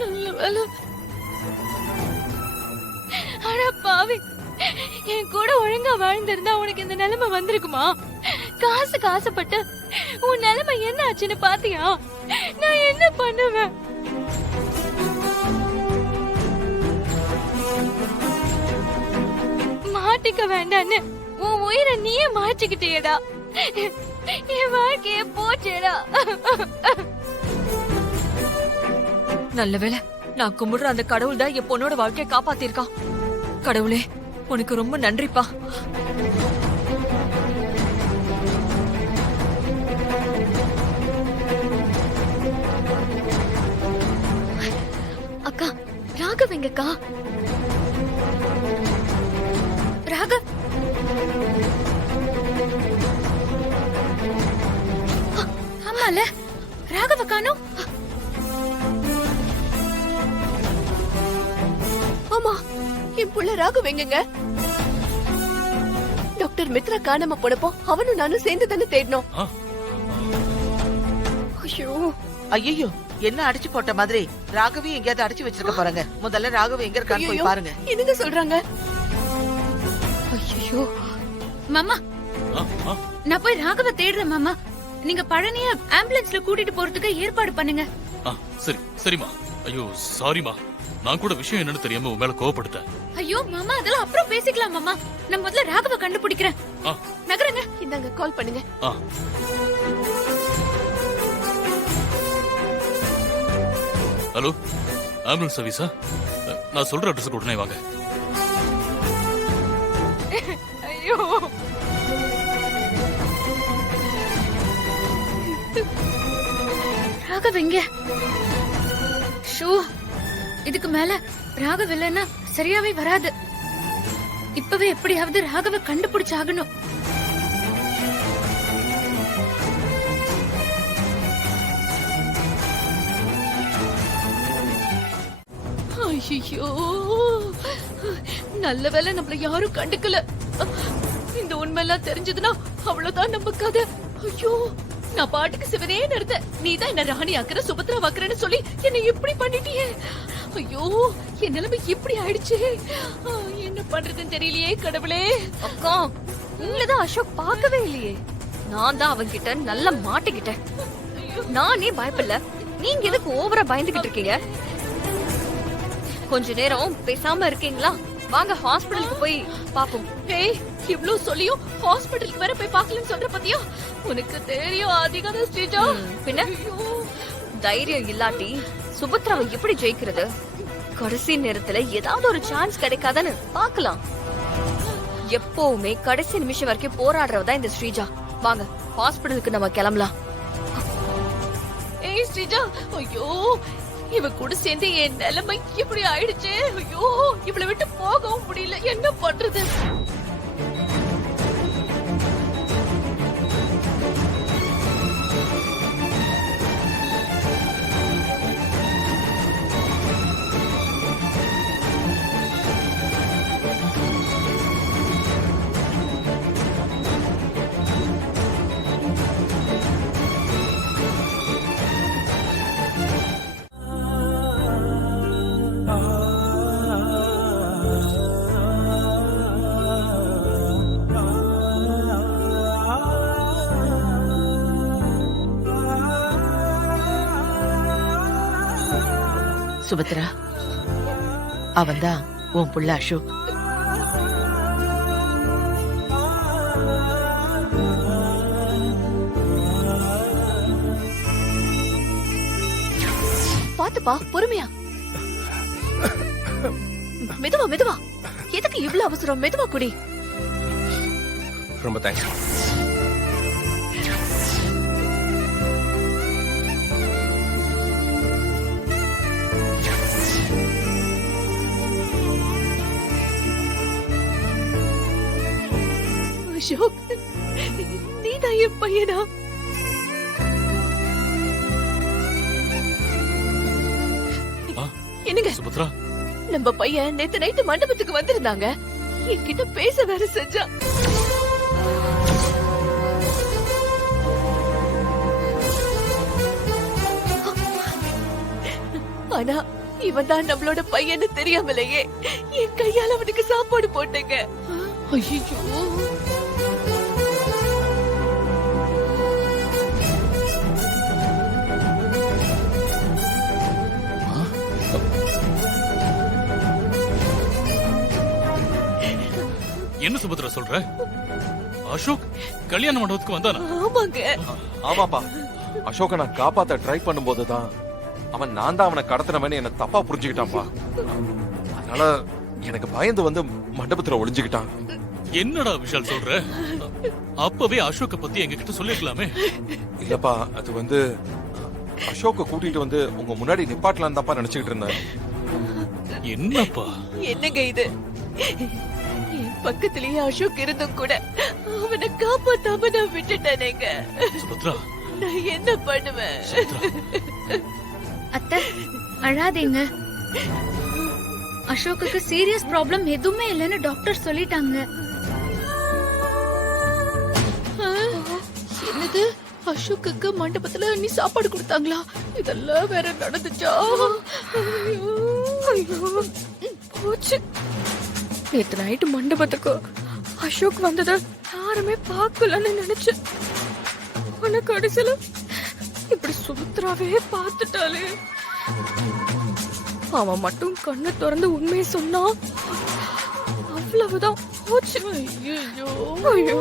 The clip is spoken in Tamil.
நல்ல வேலை. அட பாவி, என் கூட ஒழுங்கா வாழ்ந்திருந்தா உனக்கு இந்த நிலைமை வந்திருக்குமா? காசுக்கு ஆசைப்பட்டு உன் நிலைமை என்ன ஆச்சுன்னு பாத்தியா? நான் என்ன பண்ணுவேன்? மாட்டிக்க வேண்டான்னு உன் உயிரை நீயே மாற்றிக்கிட்டேடா. என் வாழ்க்கைய போச்சேடா. நல்ல வேளை, நான் கும்பிடுற அந்த கடவுள் தான் என் பொண்ணோட வாழ்க்கையை காப்பாத்திருக்கான். கடவுளே, உனக்கு ரொம்ப நன்றிப்பா. அக்கா, ராகவ் எங்கக்கா? ராகவ், ஆமால, ராகவ காணோம். ஆமா, என் புள்ள ராகவ் எங்கங்க? டாக்டர் மித்ரா காணாம போனப்போ அவனும் நானும் சேர்ந்து தானே தேடணும். ஐயோ ஐயோ, என்ன அடிச்சு போட்ட மாதிரி ராகவி எங்கயாவது அடிச்சு வச்சிருக்க போறாங்க. முதல்ல ராகவி எங்க இருக்கான்னு போய் பாருங்க. என்னங்க சொல்றாங்க? ஐயோ மாமா, நான் போய் ராகவ தேடுறேன் மாமா. நீங்க பழனிய ஆம்புலன்ஸ்ல கூட்டிட்டு போறதுக்கு ஏற்பாடு பண்ணுங்க. சரி சரிமா. ஐயோ சாரிமா, நான் கூட விஷயம் என்னன்னு தெரியாம உன் மேல கோவப்படுத்தேன். ஐயோ மாமா, அதெல்லாம் அப்புறம் பேசிக்கலாம் மாமா. நான் முதல்ல ராகவ கண்டுபிடிக்கிறேன். நகருங்க. இந்தாங்க, கால் பண்ணுங்க. ஹலோ, ஆம்புலன்ஸ் சர்வீஸா? நான் சொல்ற அட்ரஸுக்கு உடனே வாங்க. ஐயோ, ராகவ் எங்க? ஷோ, இதுக்கு மேல ராகவ் இல்லைன்னா சரியாவே வராது. இப்பவே எப்படியாவது ராகவ கண்டுபிடிச்சாகணும். ஐயோ, நல்ல வேளை நம்மள யாரும் கண்டுக்கல. இந்த உண்மையெல்லாம் தெரிஞ்சதுன்னா அவ்வளவுதான் நம்ம கதை. ஐயோ, நான் பாட்டுக்கு சிவனே நடத்த, நீதான் என்ன ராணி ஆக்குற, சுபத்ரா வாக்குறன்னு சொல்லி என்ன இப்படி பண்ணிட்டியே. ஐயோ, என் நிலைமை இப்படி ஆயிடுச்சு. என்ன பண்றதுன்னு தெரியலையே கடவுளே. அக்கா, உங்களதான் அசோக் பார்க்கவே இல்லையே. நான் தான் அவன்கிட்ட நல்லா மாட்டிக்கிட்டேன். நானே பயப்படல, நீங்க எதுக்கு ஓவரா பயந்துகிட்டு இருக்கீங்க? கொஞ்ச நேரம் பேசாம இருக்கீங்களா? வாங்க ஹாஸ்பிடலுக்கு போய் பாப்போம். ஏய், இவ்ளோ சொல்லியும் ஹாஸ்பிடலுக்கு வேற போய் பார்க்கலன்னு சொல்ற பத்தியா? உனக்கு தெரியும் அதிகார ஸ்ரீஜா. பின்ன தைரியம் இல்லாட்டி சுபத்ராவை எப்படி ஜெயிக்கிறது? கடைசி நேரத்துல ஏதாவது ஒரு சான்ஸ் கிடைக்காதான்னு பாக்கலாம். எப்பவுமே கடைசி நிமிஷம் வரைக்கும் போராடுறவதான் இந்த ஸ்ரீஜா. வாங்க ஹாஸ்பிடலுக்கு நம்ம கிளம்பலாம். ஏய் ஸ்ரீஜா, ஐயோ, இவ கூட சேர்ந்து என் நிலைமை இப்படி ஆயிடுச்சு. ஐயோ, இவளை விட்டு போகவும் முடியல. என்ன பண்றது? சுபத்ரா, அவன்தான் உன் புள்ள அசோக். பாத்துப்பா, பொறுமையா. மெதுவா மெதுவா. எதுக்கு இவ்வளவு அவசரம்? மெதுவா குடி. ரொம்ப தேங்க்ஸ். அசோக், நீதான் என் பையனா? என்னங்க சுபத்ரா, நம்ம பையன் நேத்து நைட்டு மண்டபத்துக்கு வந்திருந்தாங்க. என்கிட்ட பேச வேற செஞ்சா. ஆனா இவன் தான் நம்மளோட பையன்னு தெரியாமலேயே என் கையால அவனுக்கு சாப்பாடு போட்டேங்க. ஐயோ, என்ன சுபத்ரா சொல்ற? அசோக் கல்யாண மண்டபத்துக்கு வந்தானா? ஆமாங்க. ஆமாப்பா, அசோக நான் காப்பாத்த ட்ரை பண்ணும்போதுதான் அவன் நான் தான் அவனை கடத்தினவன்னு என்ன தப்பா புரிஞ்சுக்கிட்டான்ப்பா. அதனால எனக்கு பயந்து வந்து மண்டபத்துல ஒளிஞ்சுக்கிட்டான். என்னடா விஷால் சொல்ற? அப்பவே அசோக்க பத்தி எங்க கிட்ட சொல்லிருக்கலாமே. இல்லப்பா, அது வந்து அசோக்க கூட்டிட்டு வந்து உங்க முன்னாடி நிப்பாட்டலாம் தான்ப்பா நினைச்சுக்கிட்டு இருந்தேன். என்னப்பா? என்னங்க இது? என் பக்கத்திலேயே அசோக் இருந்தும் கூட அவனை காப்பாத்தாம நான் விட்டுட்டேனேங்க. சுபத்ரா, நான் என்ன பண்ணுவேன்? அத்தை, அழாதீங்க. அசோக்குக்கு சீரியஸ் ப்ராப்ளம் எதுவுமே இல்லைன்னு டாக்டர் சொல்லிட்டாங்க. என்னது? அசோக்குக்கு மண்டபத்துல நீ சாப்பாடு கொடுத்தாங்களா? இதெல்லாம் வேற நடந்துச்சா? ஐயோ, ஐயோ, போச்சு. நேத்து நைட்டு மண்டபத்துக்கு அசோக் வந்தத யாருமே பார்க்கலன்னு நினைச்சேன். ஆனா கடைசியில இப்படி சுபத்ராவே பார்த்துட்டாலே. அவன் மட்டும் கண்ணை திறந்து உண்மையை சொன்னா அவ்வளவுதான் போச்சு. ஐயோ. ஐயோ